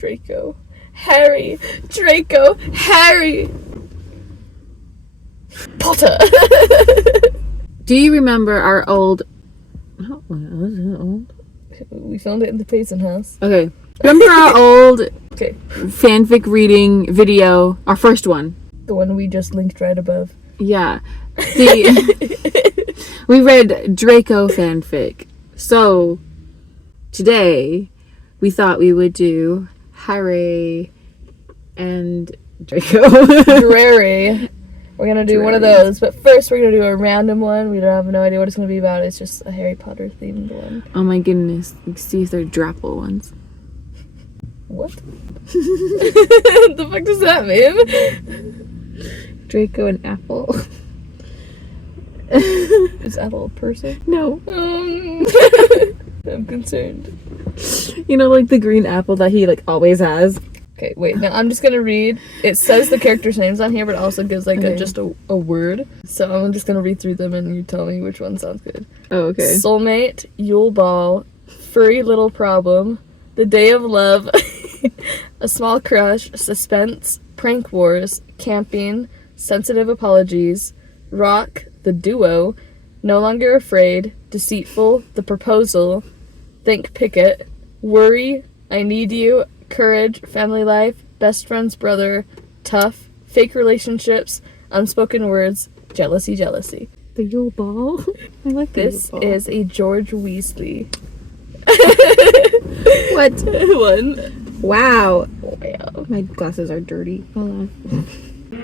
Draco. Harry. Draco. Harry. Potter. Do you remember our old... Oh, was it old? We filmed it in the Payson house. Okay. Remember our old Okay. fanfic reading video? Our first one. The one we just linked right above. Yeah. We read Draco fanfic. So, today, we thought we would do Harry and Draco. Dreary. We're gonna do one of those, but first we're gonna do a random one. We don't have no idea what it's gonna be about. It's just a Harry Potter themed one. Oh my goodness. Let's see if they're Drapple ones. What? What the fuck does that mean? Draco and Apple. Is Apple a person? No. I'm concerned. You know, like the green apple that he like always has. Okay, wait. Now I'm just gonna read. It says the characters' names on here, but it also gives like just a word. So I'm just gonna read through them, and you tell me which one sounds good. Oh, okay. Soulmate, Yule Ball, Furry Little Problem, The Day of Love, A Small Crush, Suspense, Prank Wars, Camping, Sensitive Apologies, Rock, The Duo, No Longer Afraid, Deceitful, The Proposal, Think Picket, Worry, I Need You, Courage, Family Life, Best Friend's Brother, Tough, Fake Relationships, Unspoken Words, Jealousy, Jealousy. The Yule Ball? I like This is a George Weasley. What? One. Wow. Wow. My glasses are dirty. Hold on.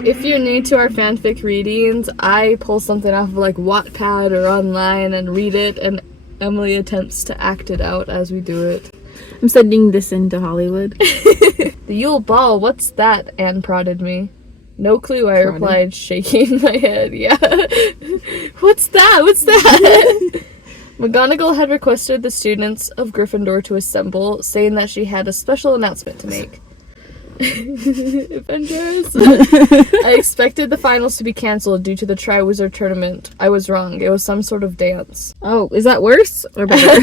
If you're new to our fanfic readings, I pull something off of like Wattpad or online and read it, and Emily attempts to act it out as we do it. I'm sending this into Hollywood. The Yule Ball, what's that? Anne prodded me. No clue, I replied, shaking my head. Yeah. What's that? What's that? McGonagall had requested the students of Gryffindor to assemble, saying that she had a special announcement to make. Avengers. I expected the finals to be cancelled due to the Triwizard Tournament. I was wrong. It was some sort of dance. Oh, is that worse or better?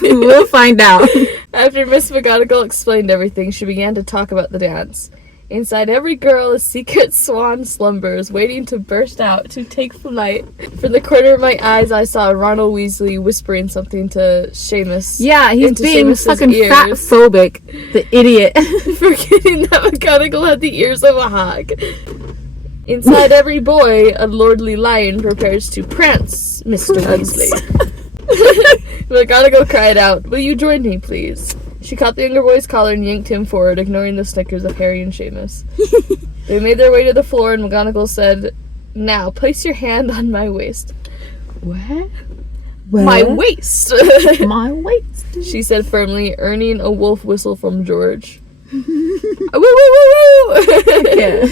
We'll find out. After Miss McGonagall explained everything, she began to talk about the dance. Inside every girl, a secret swan slumbers, waiting to burst out, to take flight. From the corner of my eyes, I saw Ronald Weasley whispering something to Seamus. Yeah, he's being Seamus's fucking ears. fat-phobic. The idiot. Forgetting that McGonagall had the ears of a hawk. Inside every boy, a lordly lion prepares to prance, Mr. Weasley. McGonagall cried out, "Will you join me, please?" She caught the younger boy's collar and yanked him forward, ignoring the snickers of Harry and Seamus. They made their way to the floor, and McGonagall said, "Now, place your hand on my waist." What? My waist! My waist. She said firmly, earning a wolf whistle from George. Woo, woo, woo, woo! Yeah.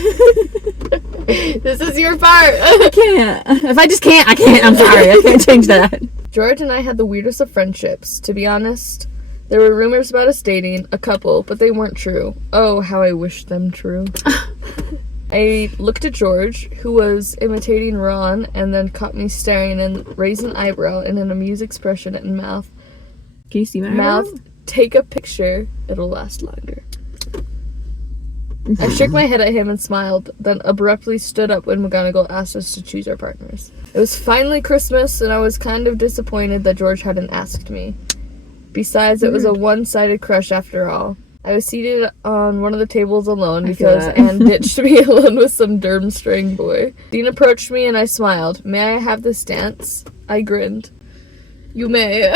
This is your part! I can't. If I just can't, I can't. I'm sorry. I can't change that. George and I had the weirdest of friendships, to be honest. There were rumors about us dating, a couple, but they weren't true. Oh, how I wished them true. I looked at George, who was imitating Ron, and then caught me staring and raised an eyebrow in an amused expression and mouth. Can you see my Mouth, take a picture, it'll last longer. I shook my head at him and smiled, then abruptly stood up when McGonagall asked us to choose our partners. It was finally Christmas, and I was kind of disappointed that George hadn't asked me. Besides, it was a one-sided crush after all. I was seated on one of the tables alone because Anne ditched me alone with some Durmstrang boy. Dean approached me and I smiled. "May I have this dance?" I grinned. "You may."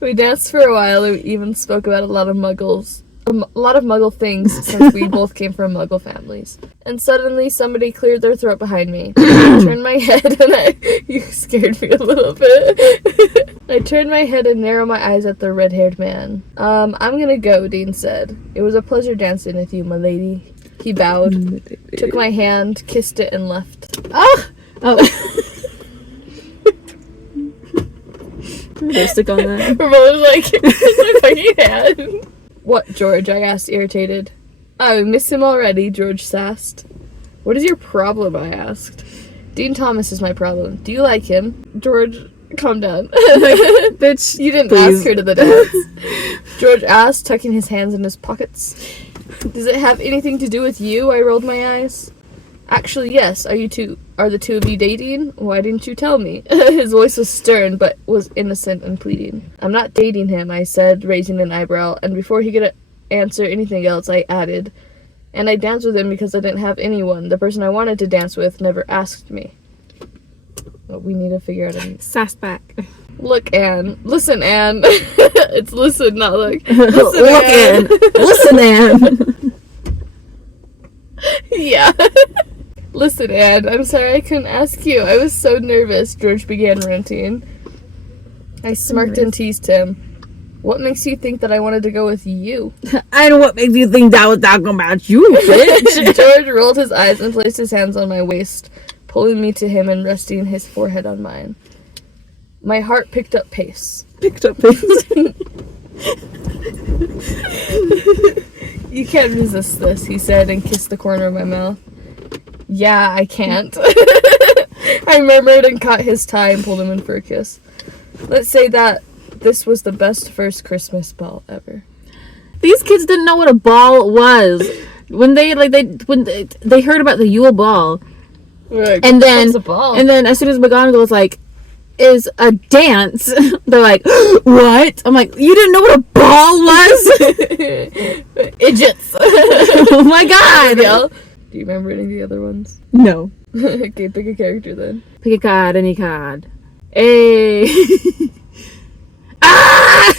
We danced for a while and we even spoke about a lot of Muggle things since we both came from Muggle families. And suddenly somebody cleared their throat behind me. I turned my head and you scared me a little bit. I turned my head and narrowed my eyes at the red-haired man. I'm gonna go, Dean said. "It was a pleasure dancing with you, my lady." He bowed, took my hand, kissed it, and left. Ah! Oh. Lipstick on that. Ramona's like, my fucking hand. "What, George?" I asked, irritated. "I miss him already," George sassed. "What is your problem?" I asked. "Dean Thomas is my problem. Do you like him?" George calm down. Bitch, You didn't please. ask her to the dance. George asked, tucking his hands in his pockets. Does it have anything to do with you? I rolled my eyes. Actually, yes. Are the two of you dating? Why didn't you tell me? His voice was stern, but was innocent and pleading. I'm not dating him, I said, raising an eyebrow, and before he could answer anything else, I added, and I danced with him because I didn't have anyone. The person I wanted to dance with never asked me. Well, we need to figure out a... Sass back. Look, Anne. Listen, Anne. It's listen, not look. Listen, Anne. Listen, Anne. Yeah. Listen, Anne, I'm sorry I couldn't ask you. I was so nervous, George began ranting. I smirked and teased him. What makes you think that I wanted to go with you? I know what makes you think that I was talking about you, bitch. George rolled his eyes and placed his hands on my waist, pulling me to him and resting his forehead on mine. My heart picked up pace. You can't resist this, he said, and kissed the corner of my mouth. Yeah, I can't. I murmured and caught his tie and pulled him in for a kiss. Let's say that this was the best first Christmas ball ever. These kids didn't know what a ball was. When they heard about the Yule Ball, Like, and then what's a ball? and then as soon as McGonagall was like, is a dance, they're like, what? I'm like, you didn't know what a ball was? Idiots. Oh my god. Abigail, do you remember any of the other ones? No. Okay, pick a character then. Pick a card, any card. Hey. Ah!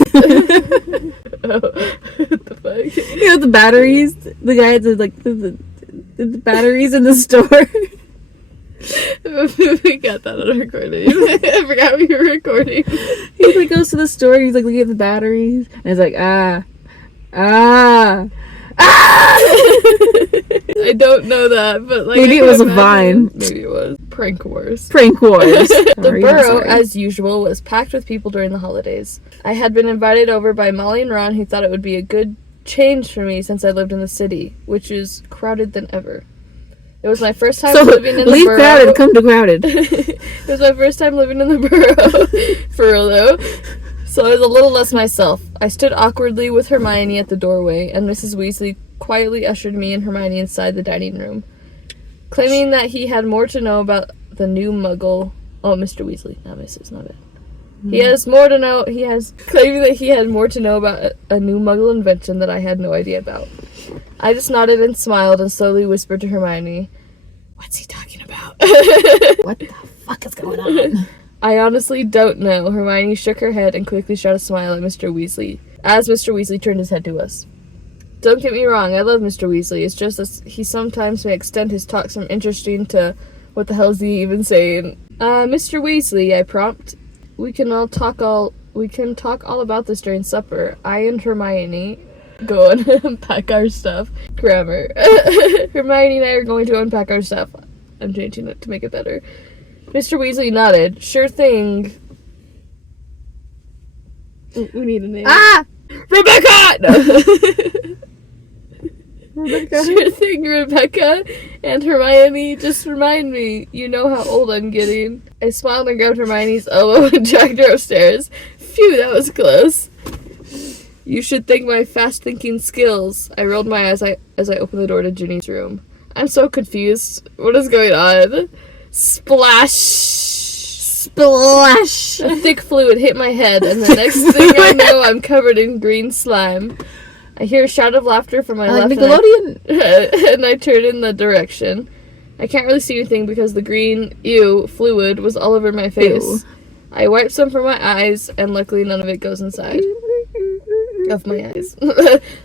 Oh, what the fuck? You know the batteries? The guy had the batteries in the store. We got that on recording. I forgot we were recording. He like goes to the store and he's like looking at the batteries and he's like, ah. I don't know that, but like Maybe I it was can a imagine- Vine. Maybe it was Prank Wars. Prank wars. The burrow, as usual, was packed with people during the holidays. I had been invited over by Molly and Ron, who thought it would be a good change for me since I lived in the city, which is crowded than ever. It was my first time living in the leave burrow. crowded, come to crowded. It was my first time living in the burrow, for real though. So I was a little less myself. I stood awkwardly with Hermione at the doorway, and Mrs. Weasley quietly ushered me and Hermione inside the dining room, claiming that he had more to know about the new Muggle. Oh, Mr. Weasley, not Mrs. Not it. He has more to know. Claiming that he had more to know about a new Muggle invention that I had no idea about. I just nodded and smiled and slowly whispered to Hermione, "What's he talking about?" What the fuck is going on? I honestly don't know. Hermione shook her head and quickly shot a smile at Mr. Weasley, as Mr. Weasley turned his head to us. Don't get me wrong, I love Mr. Weasley. It's just that he sometimes may extend his talks from interesting to what the hell is he even saying? Mr. Weasley, I prompt. We can talk all about this during supper. I and Hermione go and unpack our stuff. Grammar. Hermione and I are going to unpack our stuff. I'm changing it to make it better. Mr. Weasley nodded. Sure thing. We need a name. Ah! Rebecca! No. Rebecca. Sure thing, Rebecca. And Hermione, just remind me. You know how old I'm getting. I smiled and grabbed Hermione's elbow and dragged her upstairs. Phew, that was close. You should thank my fast-thinking skills. I rolled my eyes as I opened the door to Ginny's room. I'm so confused. What is going on? Splash! Splash! A thick fluid hit my head, and the next thing I know, I'm covered in green slime. I hear a shout of laughter from my left, Nickelodeon. and I turn in the direction. I can't really see anything because the green, fluid was all over my face. Ew. I wipe some from my eyes, and luckily none of it goes inside of my eyes.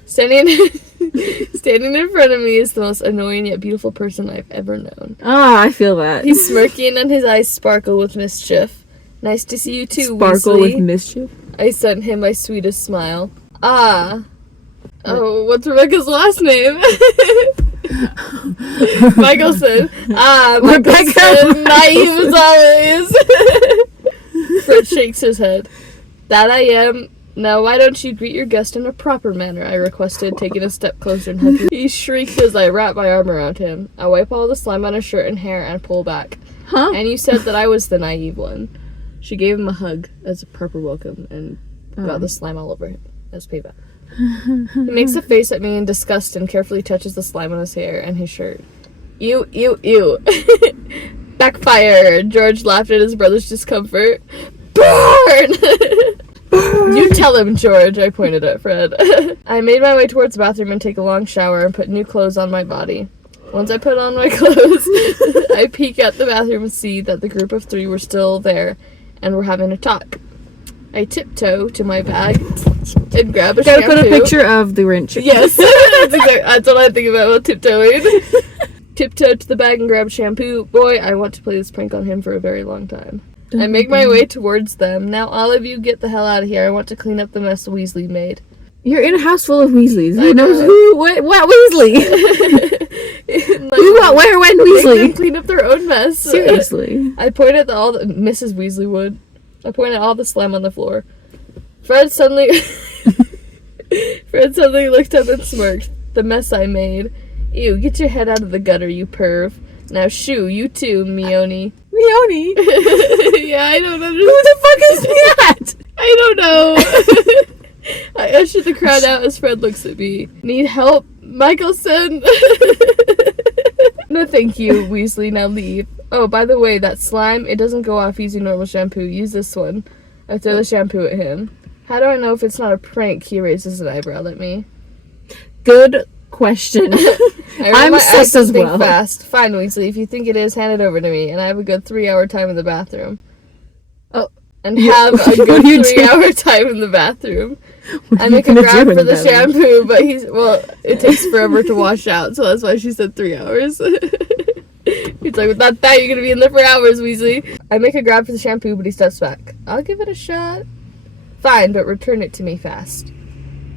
Standing in front of me is the most annoying yet beautiful person I've ever known. Ah, I feel that. He's smirking and his eyes sparkle with mischief. Nice to see you too, Sparkle Weasley. with mischief. I sent him my sweetest smile. Ah. Oh, what's Rebecca's last name? Michelson. Ah, Michelson. Naive as always. Fred shakes his head. That I am. Now, why don't you greet your guest in a proper manner? I requested, taking a step closer and hugging. He shrieked as I wrapped my arm around him. I wipe all the slime on his shirt and hair and pull back. Huh? And you said that I was the naive one. She gave him a hug as a proper welcome and got the slime all over him as payback. He makes a face at me in disgust and carefully touches the slime on his hair and his shirt. Ew, ew, ew. Backfire! George laughed at his brother's discomfort. Burn! You tell him, George, I pointed at Fred. I made my way towards the bathroom and take a long shower and put new clothes on my body. Once I put on my clothes, I peek at the bathroom and see that the group of 3 were still there and were having a talk. I tiptoe to my bag and grab a shampoo. Gotta put a picture of the wrench. Yes, that's what I think about while tiptoeing. Tiptoe to the bag and grab shampoo. Boy, I want to play this prank on him for a very long time. I make my way towards them. Now all of you get the hell out of here. I want to clean up the mess Weasley made. You're in a house full of Weasleys. I Who knows know. who, what Weasley? Who, what, where, when Make them Weasley? clean up their own mess. Seriously. I pointed at all the... Mrs. Weasley would. I pointed at all the slime on the floor. Fred suddenly looked up and smirked. The mess I made. Ew, get your head out of the gutter, you perv. Now shoo, you too, Mione. Mione? Yeah, I don't know. Who the fuck is that? I don't know. I usher the crowd out as Fred looks at me. Need help, Michelson? No, thank you, Weasley. Now leave. Oh, by the way, that slime, it doesn't go off using normal shampoo. Use this one. I throw the shampoo at him. How do I know if it's not a prank? He raises an eyebrow at me. Good question. I'm sus as think well. fast. Fine, Weasley. If you think it is, hand it over to me, and I have a good 3-hour time in the bathroom. Oh. And have a good 3-hour time in the bathroom. I make a grab for the shampoo, but it takes forever to wash out, so that's why she said 3 hours. He's like, without that, you're gonna be in there for hours, Weasley. I make a grab for the shampoo, but he steps back. I'll give it a shot. Fine, but return it to me fast.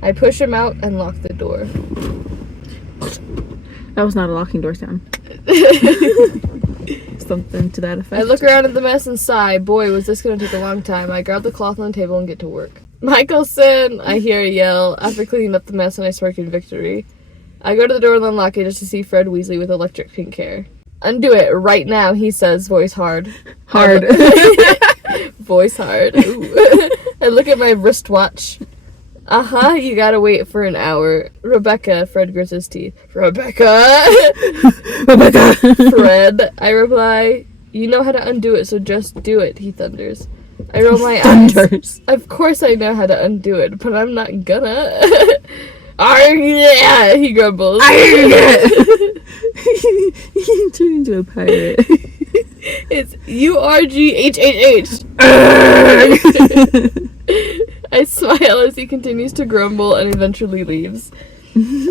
I push him out and lock the door. That was not a locking door sound. Something to that effect. I look around at the mess and sigh. Boy, was this gonna take a long time. I grab the cloth on the table and get to work. Michelson! I hear a yell after cleaning up the mess and I smirk in victory. I go to the door and unlock it just to see Fred Weasley with electric pink hair. Undo it right now, he says, voice hard. Hard. Voice hard. Ooh. I look at my wristwatch. Uh-huh, you gotta wait for an hour. Rebecca, Fred grits his teeth. Rebecca! Rebecca! Fred, I reply. You know how to undo it, so just do it, he thunders. I roll my eyes. Of course I know how to undo it, but I'm not gonna. Arg, yeah, he grumbles. He turned into a pirate. It's URGHHH. I smile as he continues to grumble and eventually leaves.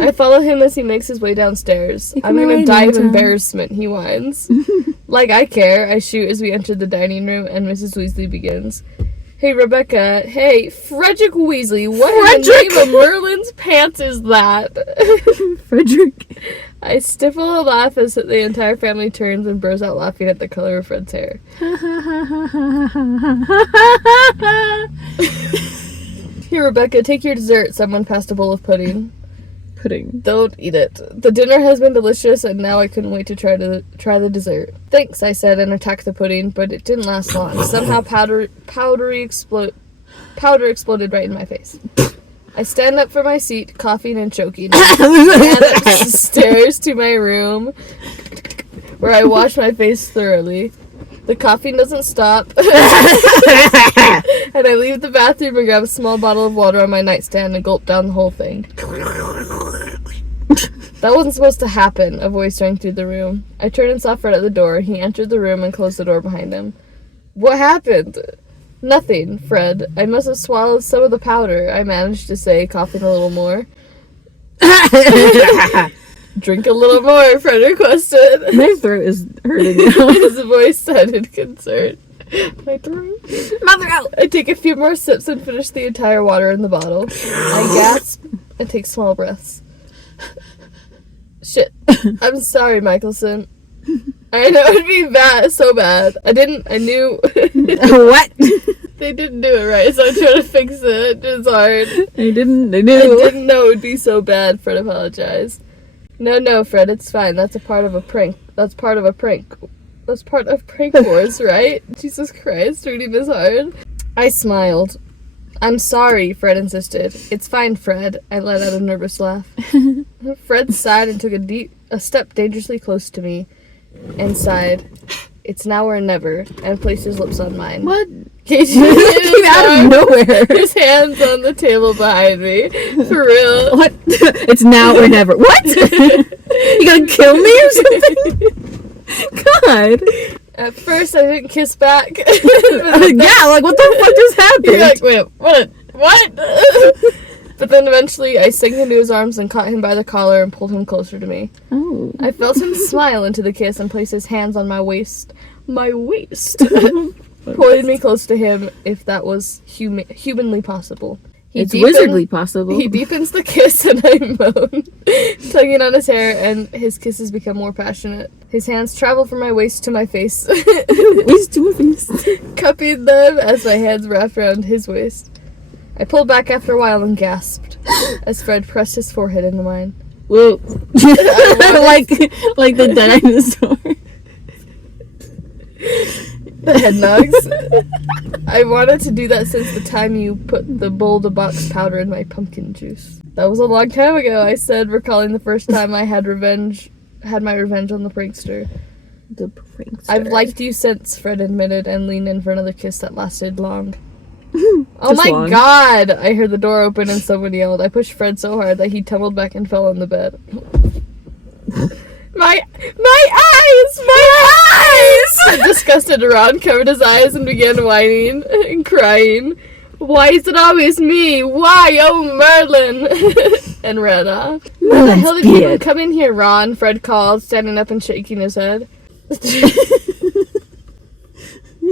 I follow him as he makes his way downstairs. I'm gonna die of embarrassment, he whines. Like I care, I shoot as we enter the dining room and Mrs. Weasley begins. Hey, Rebecca. Hey, Frederick Weasley. What in the name of Merlin's pants is that? Frederick. I stifle a laugh as the entire family turns and bursts out laughing at the color of Fred's hair. Here, Rebecca, take your dessert. Someone passed a bowl of pudding. Pudding. Don't eat it. The dinner has been delicious, and now I couldn't wait to try the dessert. Thanks, I said, and attacked the pudding, but it didn't last long. Somehow powder exploded right in my face. I stand up from my seat, coughing and choking. I ran upstairs to my room, where I wash my face thoroughly. The coughing doesn't stop, and I leave the bathroom and grab a small bottle of water on my nightstand and gulp down the whole thing. That wasn't supposed to happen, a voice rang through the room. I turned and saw Fred at the door. He entered the room and closed the door behind him. What happened? Nothing, Fred. I must have swallowed some of the powder, I managed to say, coughing a little more. Drink a little more, Fred requested. My throat is hurting now. His voice sounded concerned. My throat. Mother out! I take a few more sips and finish the entire water in the bottle. I gasp and take small breaths. Shit. I'm sorry, Michelson. I know it'd be bad, so bad. I knew. What? They didn't do it right, so I'm trying to fix it. It's hard. They didn't. They I knew. didn't know it would be so bad, Fred apologized. No, Fred, it's fine. That's a part of a prank. was part of prank wars, right? Jesus Christ, reading this hard. I smiled. I'm sorry, Fred insisted. It's fine, Fred. I let out a nervous laugh. Fred sighed and took a step dangerously close to me and sighed. It's now or never, and placed his lips on mine. What? Came out of nowhere. His hands on the table behind me. For real. What? It's now or never. What? You gonna kill me or something? God. At first, I didn't kiss back. Yeah, like, what the fuck just happened? You're like, wait, what? But then eventually, I sank into his arms and caught him by the collar and pulled him closer to me. Oh. I felt him smile into the kiss and place his hands on my waist. My waist! Pointed me close to him, if that was humanly possible. It's wizardly possible. He deepens the kiss and I moan, tugging on his hair, and his kisses become more passionate. His hands travel from my waist to my face. Waist to my face. Cupping them as my hands wrapped around his waist. I pulled back after a while and gasped as Fred pressed his forehead into mine. Whoa. like the dinosaur. The head nugs. I wanted to do that since the time you put the boulder box powder in my pumpkin juice. That was a long time ago, I said, recalling the first time I had my revenge on the prankster. The prankster. I've liked you since, Fred admitted, and leaned in for another kiss that lasted long. Oh my long. God! I heard the door open and someone yelled. I pushed Fred so hard that he tumbled back and fell on the bed. My eyes! My eyes! Disgusted, Ron covered his eyes and began whining and crying. Why is it always me? Why? Oh, Merlin! And ran off. Why the hell did you come in here, Ron? Fred called, standing up and shaking his head.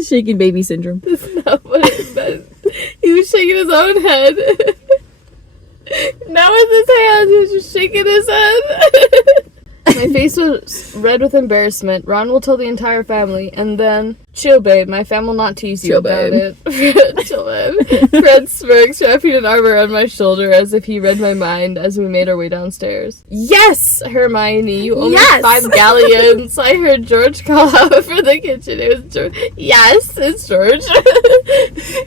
Shaking baby syndrome. That's not what it meant. He was shaking his own head. Now with his hands, he was just shaking his head. My face was red with embarrassment. Ron will tell the entire family, and then... Chill, babe. My fam will not tease you about it. Chill, babe. Fred smirks, wrapping an arm around my shoulder as if he read my mind as we made our way downstairs. Yes, Hermione, you owe me 5 galleons. I heard George call out from the kitchen. It was George. Yes, it's George.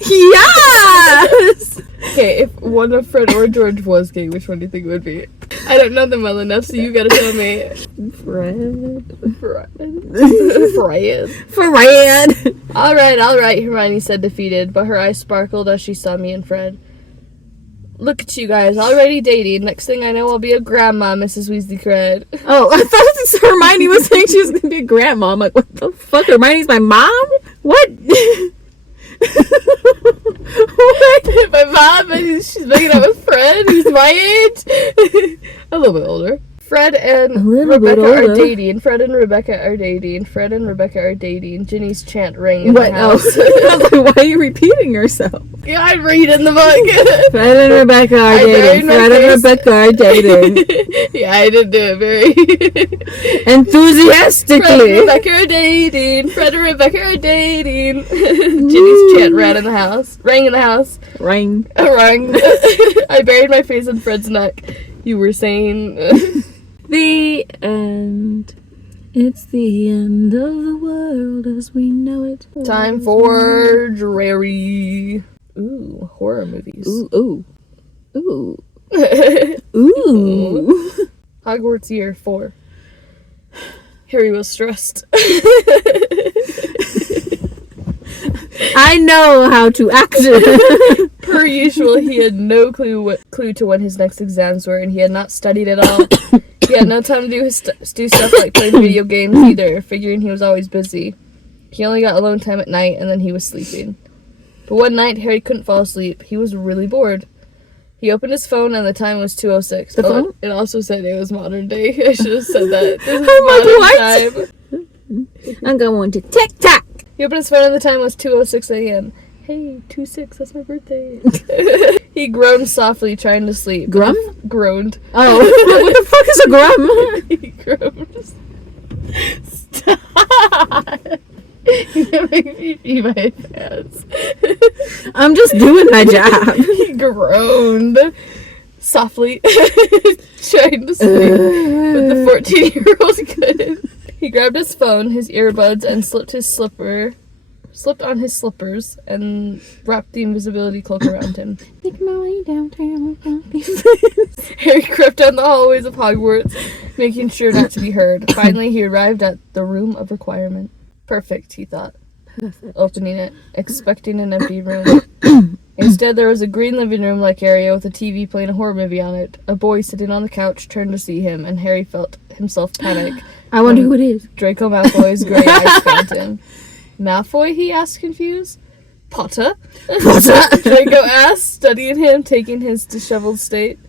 Yes! Okay, if one of Fred or George was gay, which one do you think it would be? I don't know them well enough, so you gotta tell me. Fred. Alright, Hermione said, defeated, but her eyes sparkled as she saw me and Fred. Look at you guys, already dating. Next thing I know, I'll be a grandma, Mrs. Weasley cried. Oh, I thought Hermione was saying she was gonna be a grandma. I'm like, what the fuck? Hermione's my mom? What? What? My mom, and she's making out with Fred, who's my age. A little bit older. Fred and Rebecca are dating. Fred and Rebecca are dating. Fred and Rebecca are dating. Ginny's chant rang in the house. I was like, why are you repeating yourself? Yeah, I'm reading the book. Fred and Rebecca are dating. Fred and Rebecca are dating. Yeah, I did do it very enthusiastically. Fred and Rebecca are dating. Fred and Rebecca are dating. Ginny's chant rang in the house. Rang in the house. Rang. Rang. I buried my face in Fred's neck. You were saying... The end. It's the end of the world as we know it. Time for dreary. Ooh, horror movies. Ooh. Ooh. Hogwarts Year 4. Harry was stressed. I know how to act. Per usual, he had no clue to when his next exams were, and he had not studied at all. He had no time to do stuff like play video games either, figuring he was always busy. He only got alone time at night, and then he was sleeping. But one night, Harry couldn't fall asleep. He was really bored. He opened his phone, and the time was 2:06. The phone? It also said it was modern day. I should have said that. This is what? time. I'm going to TikTok. He opened his phone, and the time was 2:06 a.m. Hey, 2-6, that's my birthday. He groaned softly, trying to sleep. Groaned. Oh, what the fuck is a grum? He groaned. Stop! You're making me pee my pants. I'm just doing my job. He groaned softly, trying to sleep, but the 14-year-old couldn't. He grabbed his phone, his earbuds, and slipped on his slippers and wrapped the invisibility cloak around him. Make my way downtown. Harry crept down the hallways of Hogwarts, making sure not to be heard. Finally, he arrived at the Room of Requirement. Perfect, he thought, opening it, expecting an empty room. Instead, there was a green living room-like area with a TV playing a horror movie on it. A boy sitting on the couch turned to see him, and Harry felt himself panic. I wonder who it is. Draco Malfoy's gray eyes found him. Malfoy? He asked, confused. Potter? Draco asked, studying him, taking in his disheveled state.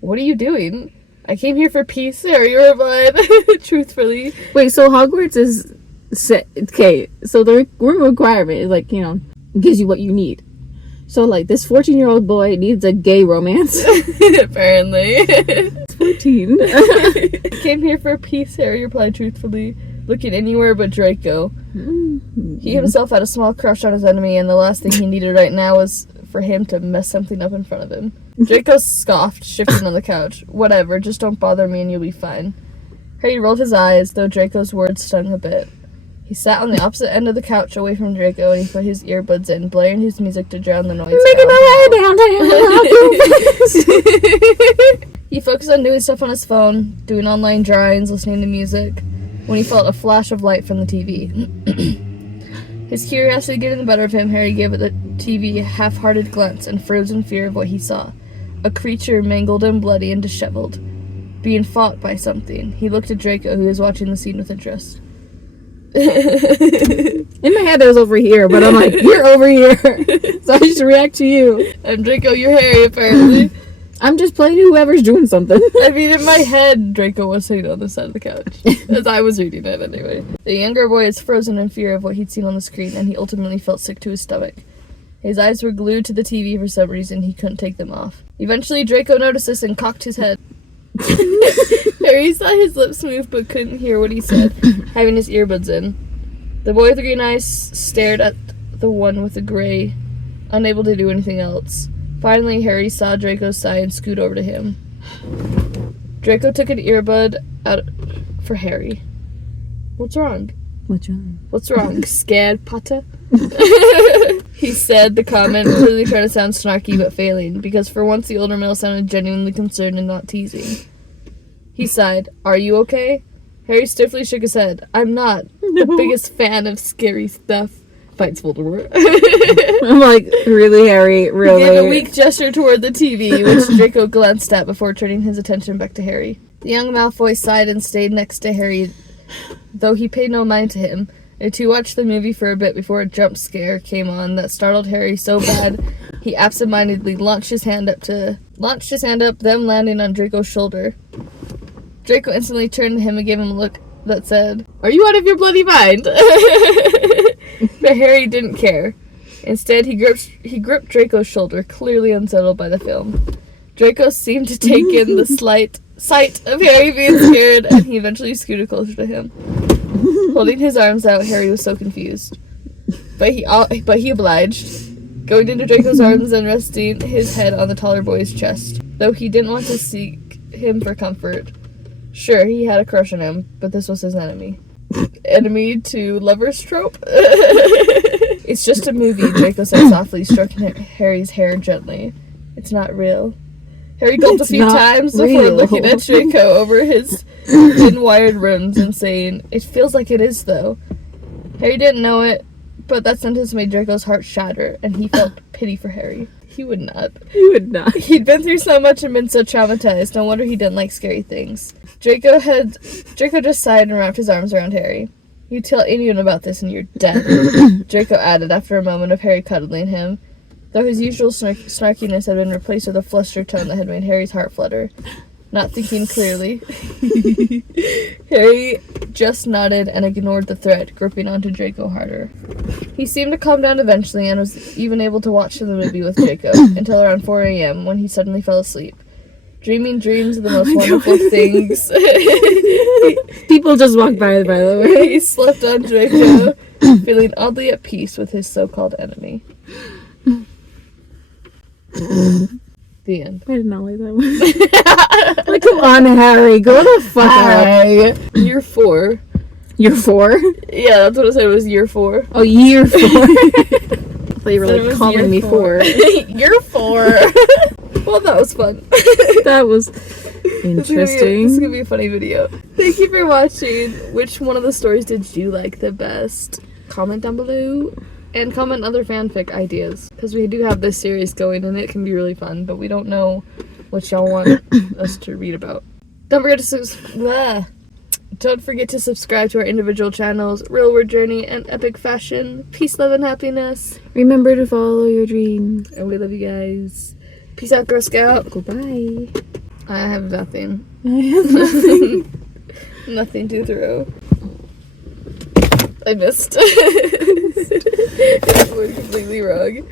What are you doing? I came here for peace, Harry replied, truthfully. Wait, so Hogwarts is set. Okay, so the room requirement is like, gives you what you need. So, like, this 14-year-old boy needs a gay romance. Apparently. 14. Came here for peace, Harry replied truthfully, looking anywhere but Draco. He himself had a small crush on his enemy, and the last thing he needed right now was for him to mess something up in front of him. Draco scoffed, shifting on the couch. Whatever, just don't bother me and you'll be fine. Harry rolled his eyes, though Draco's words stung a bit. He sat on the opposite end of the couch away from Draco, and he put his earbuds in, blaring his music to drown the noise. Making my way downtown. He focused on doing stuff on his phone, doing online drawings, listening to music, when he felt a flash of light from the TV. His curiosity getting the better of him, Harry gave the TV a half-hearted glance and froze in fear of what he saw. A creature mangled and bloody and disheveled, being fought by something. He looked at Draco, who was watching the scene with interest. In my head, I was over here, but I'm like, you're over here, so I just react to you. I'm Draco, you're Harry, apparently. I'm just playing whoever's doing something. I mean, in my head, Draco was sitting on the side of the couch, as I was reading it anyway. The younger boy is frozen in fear of what he'd seen on the screen, and he ultimately felt sick to his stomach. His eyes were glued to the TV for some reason. He couldn't take them off. Eventually, Draco noticed this and cocked his head. Harry saw his lips move but couldn't hear what he said, having his earbuds in. The boy with the green eyes stared at the one with the gray, unable to do anything else. Finally, Harry saw Draco sigh and scoot over to him. Draco took an earbud out for Harry. What's wrong? What's wrong? Scared, Potter? He said, the comment clearly trying to sound snarky but failing, because for once the older male sounded genuinely concerned and not teasing. He sighed. Are you okay? Harry stiffly shook his head. I'm not the biggest fan of scary stuff. Fights Voldemort. I'm like, really, Harry? Really? He gave a weak gesture toward the TV, which Draco glanced at before turning his attention back to Harry. The young Malfoy sighed and stayed next to Harry, though he paid no mind to him. The two watched the movie for a bit before a jump scare came on that startled Harry so bad he absentmindedly launched his hand up, them landing on Draco's shoulder. Draco instantly turned to him and gave him a look that said, "Are you out of your bloody mind?" But Harry didn't care. Instead, he gripped Draco's shoulder, clearly unsettled by the film. Draco seemed to take in the sight of Harry being scared, and he eventually scooted closer to him. Holding his arms out, Harry was so confused. But he obliged, going into Draco's arms and resting his head on the taller boy's chest, though he didn't want to seek him for comfort. Sure, he had a crush on him, but this was his enemy. Enemy to lovers trope? It's just a movie, Draco said softly, stroking Harry's hair gently. It's not real. Harry gulped a few times before looking at Draco over his thin wired rims and saying, "It feels like it is, though." Harry didn't know it, but that sentence made Draco's heart shatter, and he felt pity for Harry. He would not. He'd been through so much and been so traumatized. No wonder he didn't like scary things. Draco just sighed and wrapped his arms around Harry. "You tell anyone about this and you're dead," Draco added after a moment of Harry cuddling him, though his usual snarkiness had been replaced with a flustered tone that had made Harry's heart flutter. Not thinking clearly, Harry just nodded and ignored the threat, gripping onto Draco harder. He seemed to calm down eventually and was even able to watch the movie with Draco until around 4 a.m. when he suddenly fell asleep, dreaming dreams of the most wonderful things. People just walked by the way. He slept on Draco, feeling oddly at peace with his so-called enemy. The end. I did not like that one. Like, come on, Harry. Go the fuck out. Year 4. Year 4? Yeah, that's what I said. It was year 4. Oh, year 4. I thought you were like calling me 4. Year 4. Well, that was fun. That was interesting. This is gonna be a funny video. Thank you for watching. Which one of the stories did you like the best? Comment down below. And comment other fanfic ideas. Because we do have this series going and it can be really fun. But we don't know what y'all want us to read about. Don't forget to subscribe to our individual channels, Real Word Journey and Epic Fashion. Peace, love, and happiness. Remember to follow your dreams. And we love you guys. Peace out, Girl Scout. Goodbye. I have nothing. I have nothing. Nothing to throw. I missed. We're completely wrong.